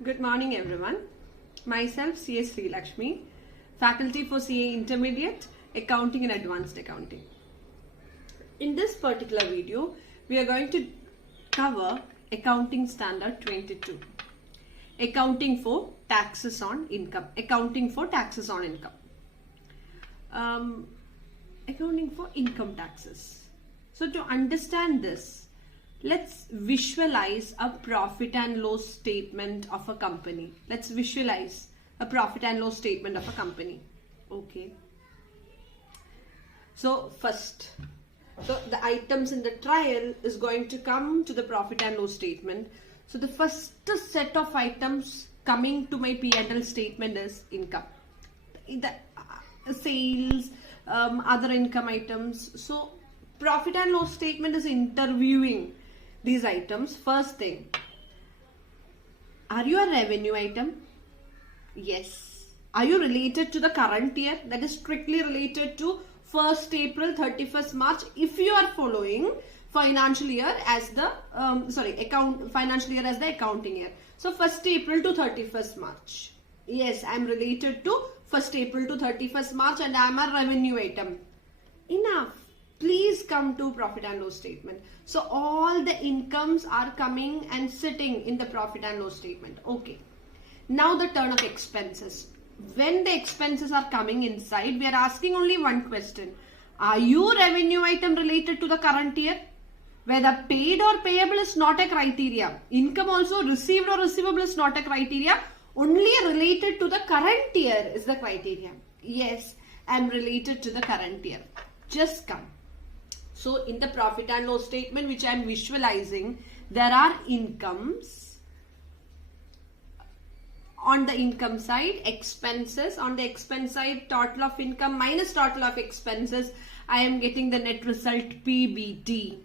Good morning everyone. Myself C.S. Sri Lakshmi, faculty for CA Intermediate, Accounting and Advanced Accounting. In this particular video, we are going to cover Accounting Standard 22. Accounting for taxes on income. Accounting for taxes on income. Accounting for income taxes. So to understand this, let's visualize a profit and loss statement of a company. Let's visualize a profit and loss statement of a company. Okay. So first, the items in the trial is going to come to the profit and loss statement. So the first set of items coming to my P&L statement is income. The sales, other income items. So profit and loss statement is interviewing these items. First thing, are you a revenue item? Yes. Are you related to the current year? That is strictly related to 1st April, 31st March. If you are following financial year as the financial year as the accounting year. So 1st April to 31st March. Yes, I am related to 1st April to 31st March and I am a revenue item. Enough. Please come to profit and loss statement. So all the incomes are coming and sitting in the profit and loss statement. Okay. Now the turn of expenses. When the expenses are coming inside, we are asking only one question. Are you revenue item related to the current year? Whether paid or payable is not a criteria. Income also received or receivable is not a criteria. Only related to the current year is the criteria. Yes, I am related to the current year. Just come. So in the profit and loss statement which I am visualizing, there are incomes. On the income side, expenses. On the expense side, total of income minus total of expenses. I am getting the net result PBT.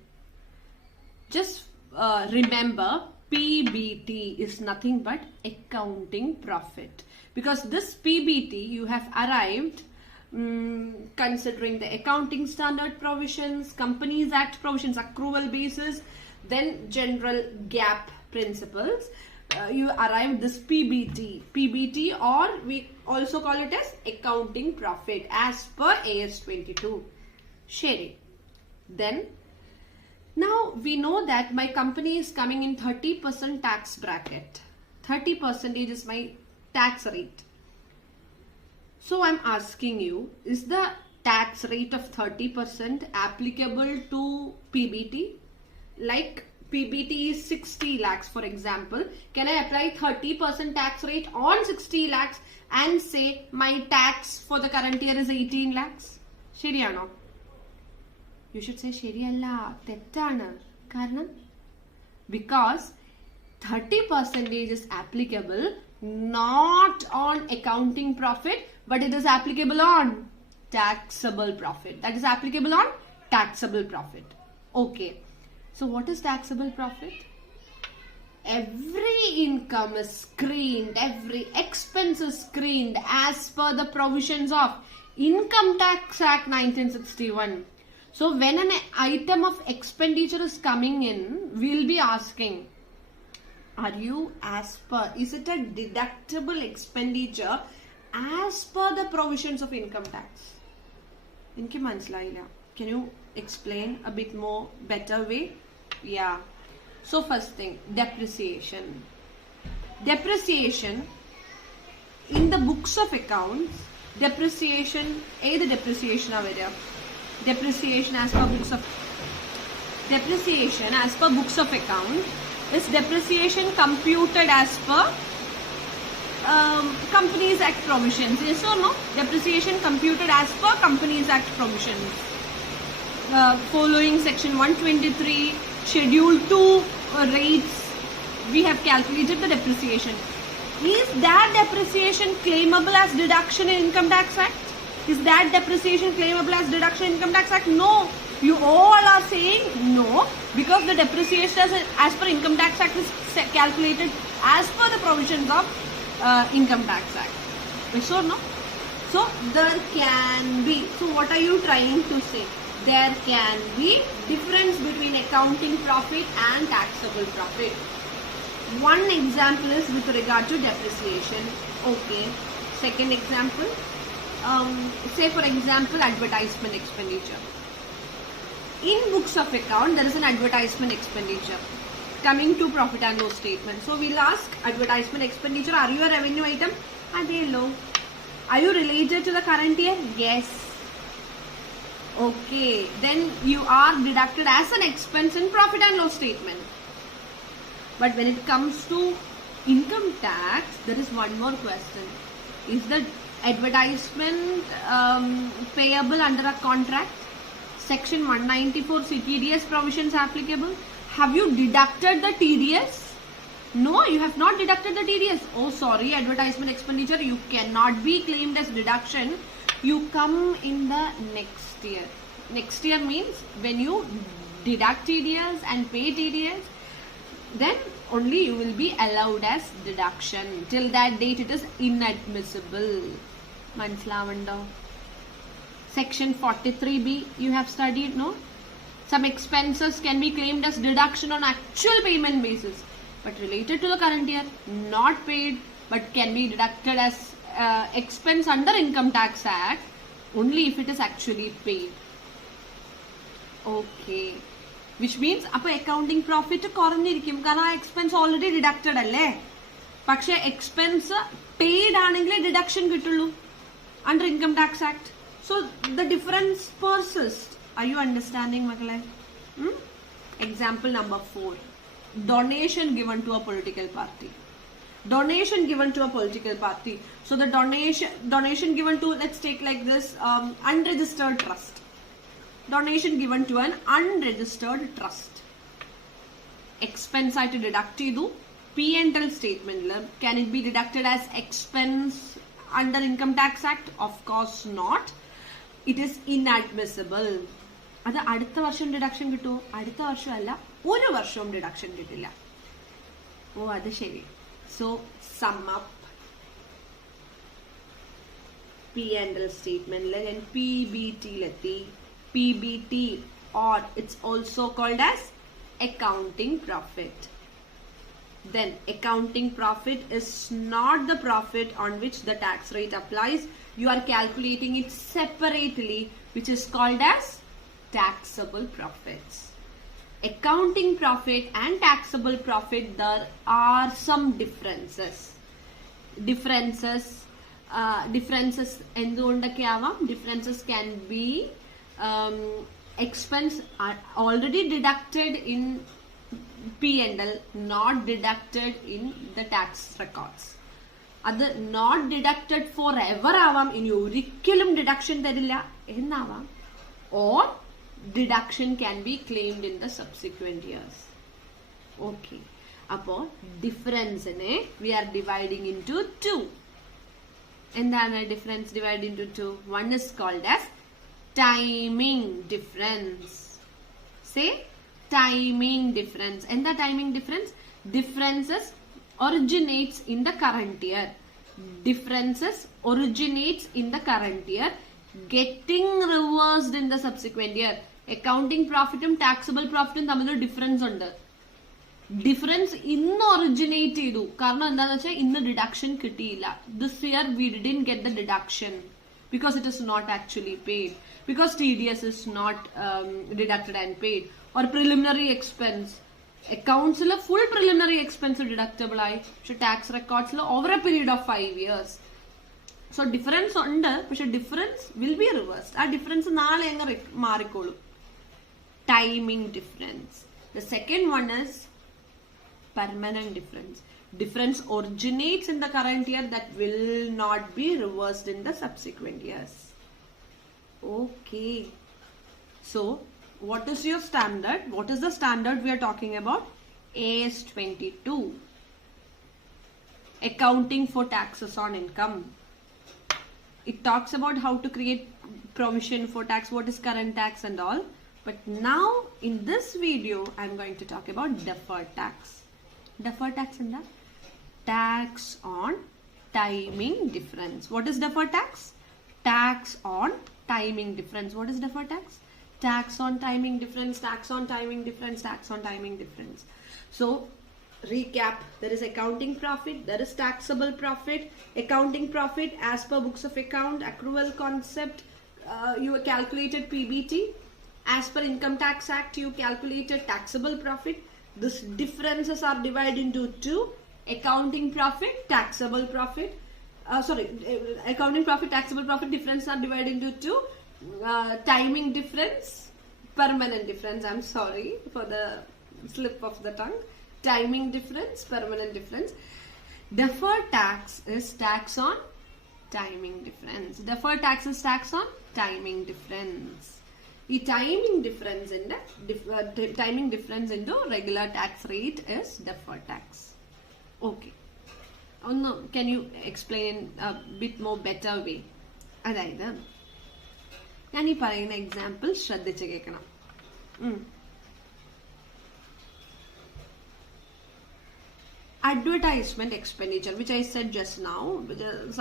Just remember, PBT is nothing but accounting profit. Because this PBT you have arrived considering the accounting standard provisions, Companies Act provisions, accrual basis, then general GAAP principles. You arrive this PBT, or we also call it as accounting profit as per AS 22. Sharing. Then now we know that my company is coming in 30% tax bracket. 30% is my tax rate. So I'm asking you, is the tax rate of 30% applicable to PBT? Like PBT is 60 lakhs for example. Can I apply 30% tax rate on 60 lakhs and say my tax for the current year is 18 lakhs? Sheriyano? You should say Sheriyalla, Tettana. Karanam? Because 30% is applicable not on accounting profit, but it is applicable on taxable profit. That is applicable on taxable profit. Okay. So what is taxable profit? Every income is screened, every expense is screened as per the provisions of Income Tax Act 1961. So when an item of expenditure is coming in, we'll be asking, are you as per, is it a deductible expenditure as per the provisions of income tax? Inki manaslayilla. Can you explain a bit more better way? Yeah. So first thing, depreciation. Depreciation in the books of accounts, depreciation as per books of account is depreciation computed as per Companies Act provisions. Yes or no? Depreciation computed as per Companies Act provisions. Following section 123, schedule 2 rates, we have calculated the depreciation. Is that depreciation claimable as deduction in Income Tax Act? Is that depreciation claimable as deduction in Income Tax Act? No. You all are saying no, because the depreciation as per Income Tax Act is calculated as per the provisions of Income Tax Act. Yes or no? So there can be. So what are you trying to say? There can be difference between accounting profit and taxable profit. One example is with regard to depreciation. Okay. Second example, say for example, advertisement expenditure. In books of account, there is an advertisement expenditure. Coming to profit and loss statement. So we'll ask, advertisement expenditure, are you a revenue item? Adelo. Are you related to the current year? Yes. Okay. Then you are deducted as an expense in profit and loss statement. But when it comes to income tax, there is one more question. Is the advertisement payable under a contract? Section 194 CTDS provisions applicable? Have you deducted the TDS? No, you have not deducted the TDS. Oh, sorry, advertisement expenditure, you cannot be claimed as deduction. You come in the next year. Next year means when you deduct TDS and pay TDS, then only you will be allowed as deduction. Till that date, it is inadmissible. Mansalavando. Section 43B, you have studied, no? Some expenses can be claimed as deduction on actual payment basis, but related to the current year, not paid, but can be deducted as expense under Income Tax Act only if it is actually paid. Okay. Which means, accounting profit korannirikkum karana expense already deducted alle. Pakshe expense paid aanengile deduction kittullu under Income Tax Act. So the difference persists. Are you understanding, Makale? Example number 4. Donation given to a political party. Donation given to a political party. So the donation given to, let's take like this, unregistered trust. Donation given to an unregistered trust. Expense ആയിട്ട് deduct ചെയ്തു. P&L statement. Can it be deducted as expense under Income Tax Act? Of course not. It is inadmissible. അത് അടുത്ത വർഷം deduction കിട്ടുമോ? അടുത്ത വർഷമല്ല, ഒരു വർഷവും deduction കിട്ടില്ല. ഓ, അത് ശരി. So some up P&L statement ഞാൻ PBT PBT, or it's also called as accounting profit. Then accounting profit is not the profit on which the tax rate applies. You are calculating it separately, which is called as taxable profits. Accounting profit and taxable profit, there are some differences. Differences എന്തുകൊണ്ടൊക്കെ ആവാം? Differences can be expense are already deducted in P&L, not deducted in the tax records. അത് not deducted forever ആവാം, ഇനി ഒരിക്കലും deduction തരില്ല എന്നാവാം, or deduction can be claimed in the subsequent years. Okay. അപ്പോൾ ഡിഫറൻസിനെ we are dividing into 2. എന്താണ് difference divide into 2? One is called as timing difference. Say timing difference. And the timing difference? Differences originates in the current year. Differences originates in the current year, getting reversed in the subsequent year. Accounting profit and taxable profit തമ്മിൽ difference ഉണ്ട്. Difference ഇന്ന് originate ചെയ്തു, കാരണം എന്താണെന്ന് വെച്ചാൽ ഇന്ന് deduction കിട്ടിയില്ല. This year we didn't get the deduction because it is not actually paid, because TDS is not deducted and paid, or preliminary expense. Accounts la full preliminary expense deductible ആയി, പക്ഷെ tax റെക്കോർഡ്സിൽ over a period of 5 years. So difference ഉണ്ട്, പക്ഷെ difference will be reversed. ആ difference നാളെ അങ്ങ് മാറിക്കോളും. Timing difference. The second one is permanent difference. Difference originates in the current year that will not be reversed in the subsequent years. Okay. So, what is your standard? What is the standard we are talking about? AS 22. Accounting for taxes on income. It talks about how to create provision for tax, what is current tax and all. But now, in this video, I am going to talk about deferred tax. Deferred tax and that? Tax on timing difference. What is deferred tax? Tax on timing difference. What is deferred tax? Tax on timing difference, tax on timing difference, tax on timing difference. So, recap. There is accounting profit, there is taxable profit. Accounting profit as per books of account, accrual concept, you calculated PBT. As per Income Tax Act, you calculated taxable profit. These differences are divided into two: accounting profit, taxable profit. Accounting profit, taxable profit difference are divided into two: timing difference, permanent difference. I'm sorry for the slip of the tongue. Timing difference, permanent difference. Deferred tax is tax on timing difference. Deferred tax is tax on timing difference. The timing difference into regular tax rate is deferred tax. Okay. Can you explain in a bit more better way? അതായത് ഞാൻ ഈ പറയുന്ന example ശ്രദ്ധിച്ച് കേൾക്കണം. Advertisement expenditure, which I said just now,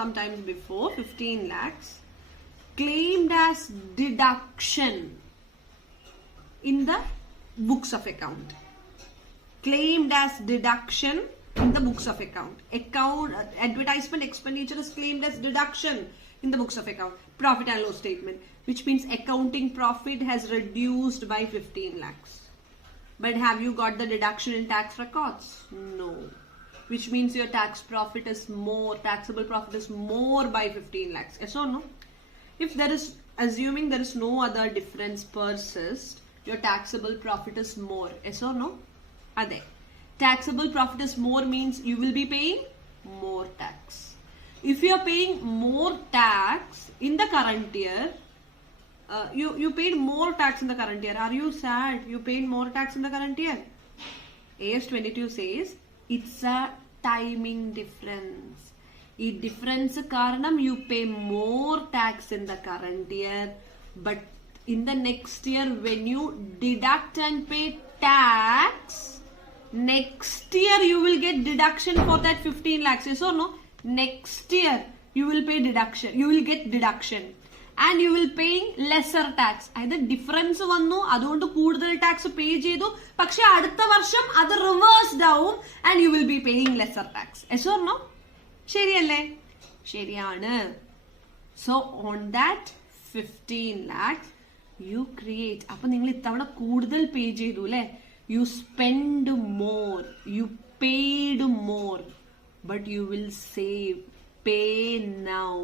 sometimes before, 15 lakhs, claimed as deduction in the books of account. Claimed as deduction in the books of account. Advertisement expenditure is claimed as deduction in the books of account. Profit and loss statement, which means accounting profit has reduced by 15 lakhs. But have you got the deduction in tax records? No. Which means your taxable profit is more by 15 lakhs. Yes or no? If there is, assuming there is no other difference persist, your taxable profit is more. Yes or no? Ade. Taxable profit is more means you will be paying more tax. If you are paying more tax in the current year, you paid more tax in the current year. Are you sad? You paid more tax in the current year? AS22 says it's a timing difference. ഈ difference കാരണം you pay more tax in the current year, but in the next year when you deduct and pay tax, next year you will get deduction for that 15 lakhs. Yes or no? Next year you will pay deduction. You will get deduction. And you will paying lesser tax. അതായത് difference വന്നു, അതുകൊണ്ട് കൂടുതൽ tax പേ ചെയ്തു, പക്ഷെ അടുത്ത വർഷം അത് reversed ആവും and you will be paying lesser tax. Yes or no? ശരിയല്ലേ? ശരിയാണ്. So on that 15 lakhs you create. അപ്പൊ നിങ്ങൾ ഇത്തവണ കൂടുതൽ പേ ചെയ്തു അല്ലെ? You spend more, you paid more, but you will save. Pay now,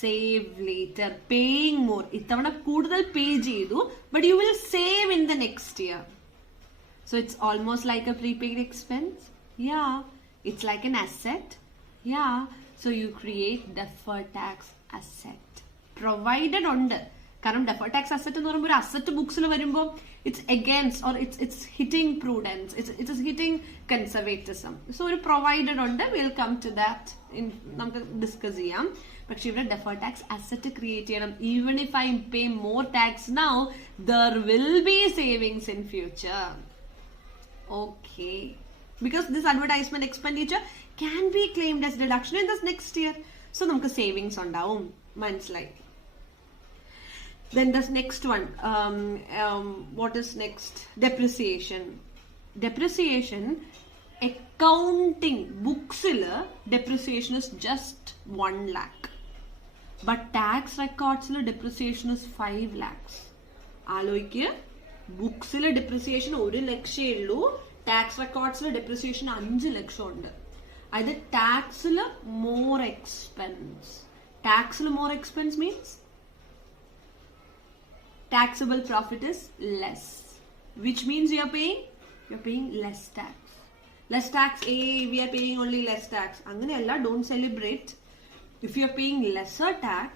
save later. Paying more. ഇത്തവണ കൂടുതൽ പേ ചെയ്തു, but you will save in the next year. So it's almost like a prepaid expense. Yeah. It's like an asset. Yeah. So you create deferred tax asset. Provided ഉണ്ട്. കാരണം deferred tax asset എന്ന് പറയുമ്പോൾ ഒരു asset ബുക്സിൽ വരുമ്പോൾ it's against or it's hitting prudence. It is hitting conservatism. So ഒരു provided ഉണ്ട്. We'll come to that. നമുക്ക് discuss ചെയ്യാം. പക്ഷെ ഇവിടെ deferred tax asset ക്രിയേറ്റ് ചെയ്യണം. Even if I pay more tax now, there will be savings in future. Okay. Because this advertisement expenditure can be claimed as deduction in this next year. So നമുക്ക് savings ഉണ്ടാവും. മനസ്സിലായി? Then this next one, what is next? Depreciation. Depreciation, accounting books depreciation is just 1 lakh. But tax records depreciation is 5 lakhs. ആലോചിക്ക്, ബുക്സിൽ depreciation 1 ലക്ഷം ഉള്ളൂ, tax റെക്കോർഡ്സിൽ depreciation 5 ലക്ഷം ഉണ്ട്. അതായത് ടാക്സിൽ more expense. ടാക്സിൽ more expense means taxable profit is less, which means you're paying less tax. Less tax, we are paying only less tax. അങ്ങനെയല്ല, don't celebrate. If you're paying lesser tax,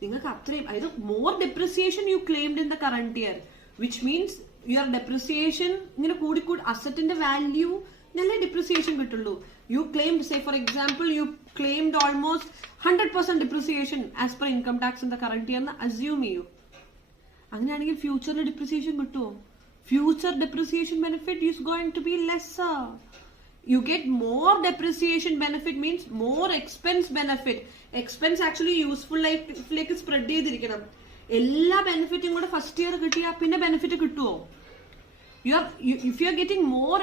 നിങ്ങൾക്ക് അത്രയും, അതായത് more depreciation you claimed in the current year, which means your depreciation ഇങ്ങനെ കൂടിക്കൂടി അസറ്റിന്റെ value നല്ല depreciation കിട്ടുള്ളൂ. You claimed, say for example, you claimed almost 100% depreciation as per income tax in the current year എന്ന് assume ചെയ്യൂ. അങ്ങനെയാണെങ്കിൽ ഫ്യൂച്ചറിൽ depreciation കിട്ടുമോ? Future depreciation benefit is going to be lesser. You get more depreciation benefit means more expense benefit. Expense actually useful ലൈഫിലേക്ക് spread ചെയ്തിരിക്കണം. എല്ലാ ബെനിഫിറ്റും കൂടെ first year കിട്ടിയാൽ പിന്നെ ബെനിഫിറ്റ് കിട്ടുമോ? If you're getting more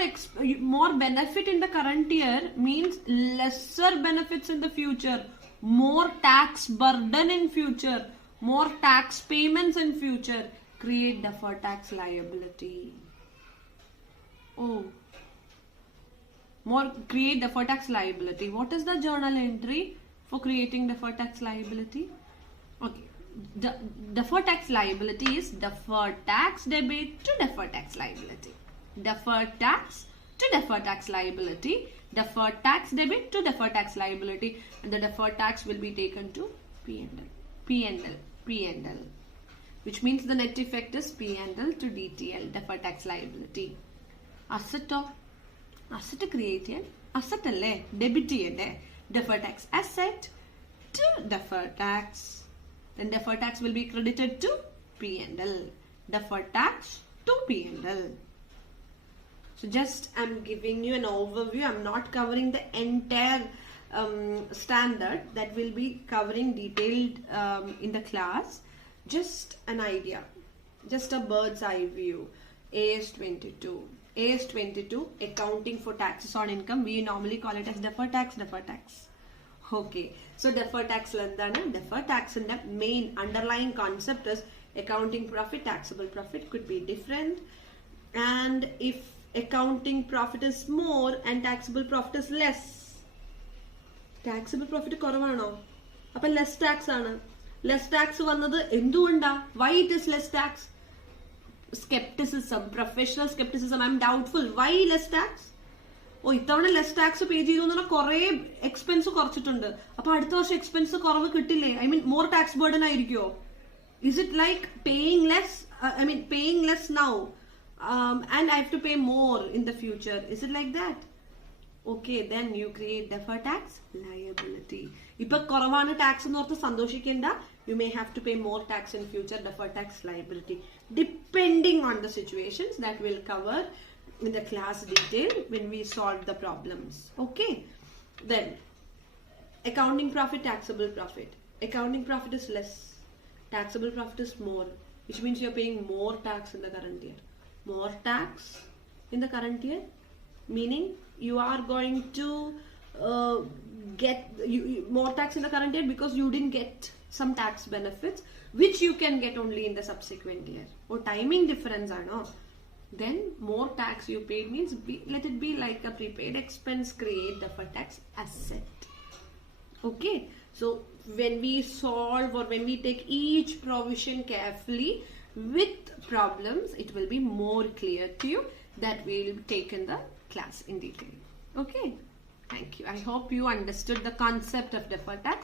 benefit in the current year, means lesser benefits in the future, more tax burden in future, more tax payments in future, create deferred tax liability. Create deferred tax liability. What is the journal entry for creating deferred tax liability? Okay. Deferred tax liability is deferred tax debit to deferred tax liability. Deferred tax to deferred tax liability. Deferred tax debit to deferred tax liability. And the deferred tax will be taken to P&L. Which means the net effect is P&L to DTL, deferred tax liability. Asset create asset alle debit cheyade deferred tax asset to deferred tax. Then deferred tax will be credited to P&L. Deferred tax to P&L. So just I'm giving you an overview. I'm not covering the entire standard. That will be covering detailed in the class. Just an idea. Just a bird's eye view. AS22. AS22, accounting for taxes on income. We normally call it as deferred tax. Okay. So deferred tax deferred tax in the main underlying concept is accounting profit, taxable profit could be different. And if accounting profit is more and taxable profit is less, taxable profit koravano, appo less tax aanu. Less tax vannadu endunda? Why it is less tax? Skepticism, professional skepticism. I'm doubtful. Why less tax? ഇത്തവണ less tax പേ ചെയ്തു കുറെ expense കുറച്ചിട്ടുണ്ട്. അപ്പൊ അടുത്ത വർഷം expense കുറവ് കിട്ടില്ലേ? I mean more tax burden ആയിരിക്കുമോ? Is it like paying less now and I have to pay more in the future? Is it like that? Okay, then you create deferred tax liability. ഇപ്പൊ കുറവാണ് tax എന്ന് ഓർത്ത് സന്തോഷിക്കേണ്ട. You may have to pay more tax in future, deferred tax liability, depending on the situations that we'll cover in the class detail when we solve the problems. Okay, then accounting profit, taxable profit. Accounting profit is less, taxable profit is more, which means you're paying more tax in the current year. More tax in the current year, meaning you are going to get more tax in the current year because you didn't get some tax benefits which you can get only in the subsequent year. Or timing difference are no. Then more tax you paid means let it be like a prepaid expense, create deferred tax asset. Okay, so when we solve or when we take each provision carefully with problems, it will be more clear to you that we will take in the class in detail. Okay, thank you. I hope you understood the concept of deferred tax.